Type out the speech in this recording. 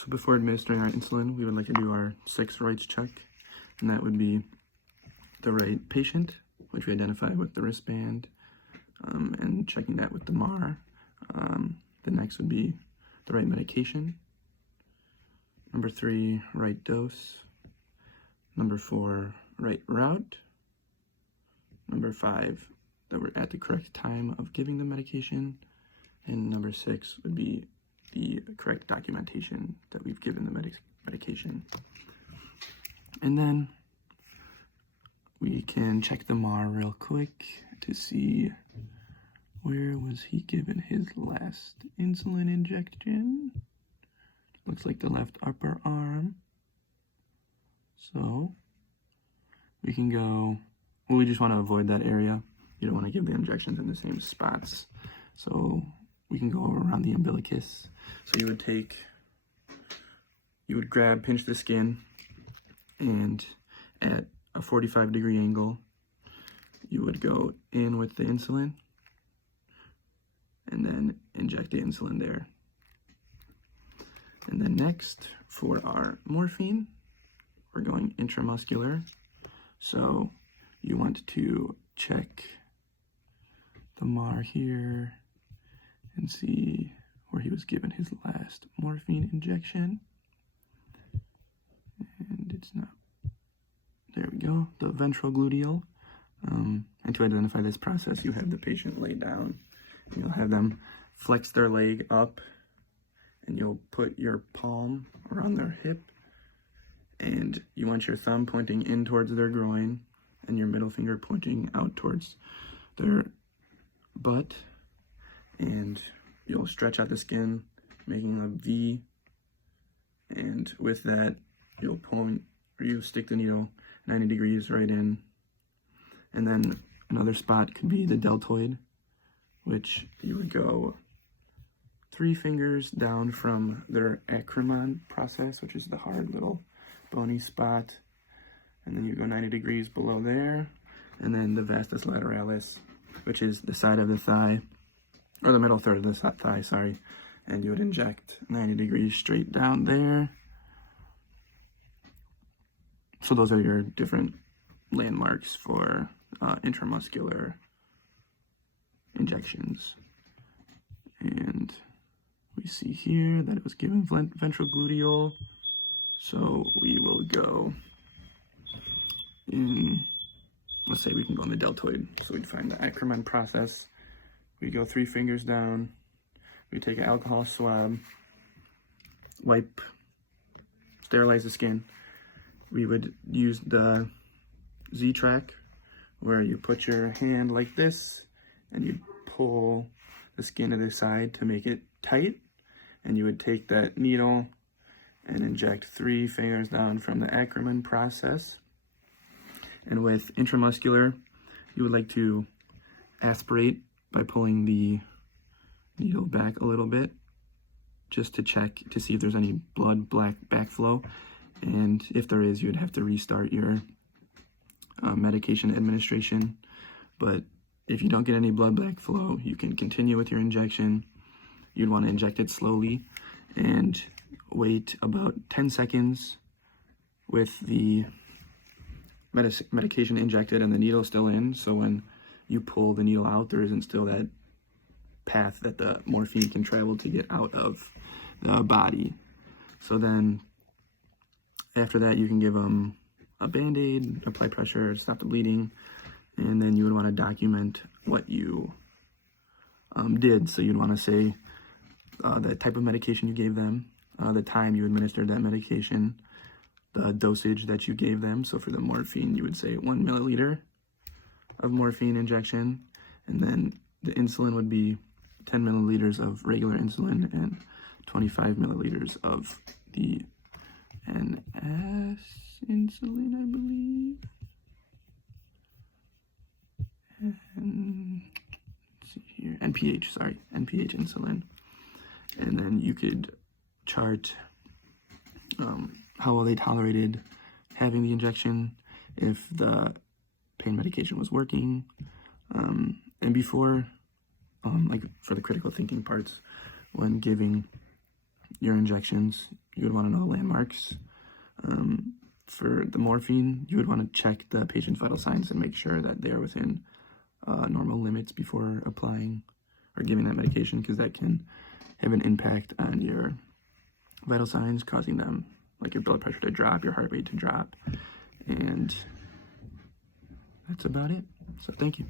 So before administering our insulin, we would like to do our 6 rights check, and that would be the right patient, which we identify with the wristband, and checking that with the MAR. The next would be the right medication. Number 3, right dose. Number 4, right route. Number 5, that we're at the correct time of giving the medication. And number 6 would be the correct documentation that we've given the medication. And then we can check the MAR real quick to see where was he given his last insulin injection. Looks like the left upper arm. So we can go, well, we just want to avoid that area. You don't want to give the injections in the same spots. So we can go around the umbilicus. So you would pinch the skin, and at a 45-degree angle, you would go in with the insulin and then inject the insulin there. And then next, for our morphine, we're going intramuscular. So you want to check the MAR here and see where he was given his last morphine injection. And it's not, there we go, the ventral gluteal. And to identify this process, you have the patient lay down, and you'll have them flex their leg up, and you'll put your palm around their hip, and you want your thumb pointing in towards their groin, and your middle finger pointing out towards their butt, and you'll stretch out the skin, making a V, and with that, you'll stick the needle 90 degrees right in. And then another spot could be the deltoid, which you would go 3 fingers down from their acromion process, which is the hard little bony spot, and then you go 90 degrees below there, and then the vastus lateralis, which is the side of the thigh, or the middle third of the thigh, sorry, and you would inject 90 degrees straight down there. So those are your different landmarks for intramuscular injections. And we see here that it was given ventral gluteal, so we will go in, let's say we can go in the deltoid, so we'd find the acromion process. We go 3 fingers down, we take an alcohol swab, wipe, sterilize the skin. We would use the Z-track, where you put your hand like this, and you pull the skin to the side to make it tight, and you would take that needle and inject 3 fingers down from the acromion process. And with intramuscular, you would like to aspirate by pulling the needle back a little bit, just to check to see if there's any blood backflow. And if there is, you would have to restart your medication administration. But if you don't get any blood backflow, you can continue with your injection. You'd want to inject it slowly and wait about 10 seconds with the medication injected and the needle still in. So when you pull the needle out, there isn't still that path that the morphine can travel to get out of the body. So then after that, you can give them a Band-Aid, apply pressure, stop the bleeding, and then you would want to document what you did. So you'd want to say the type of medication you gave them, the time you administered that medication, the dosage that you gave them. So for the morphine, you would say 1 milliliter of morphine injection, and then the insulin would be 10 milliliters of regular insulin and 25 milliliters of the NS insulin, I believe. And let's see here, NPH insulin. And then you could chart how well they tolerated having the injection, if the pain medication was working, and before, like for the critical thinking parts, when giving your injections, you would want to know landmarks. For the morphine, you would want to check the patient's vital signs and make sure that they are within normal limits before applying or giving that medication, because that can have an impact on your vital signs, causing them, like your blood pressure to drop, your heart rate to drop. And that's about it. So thank you.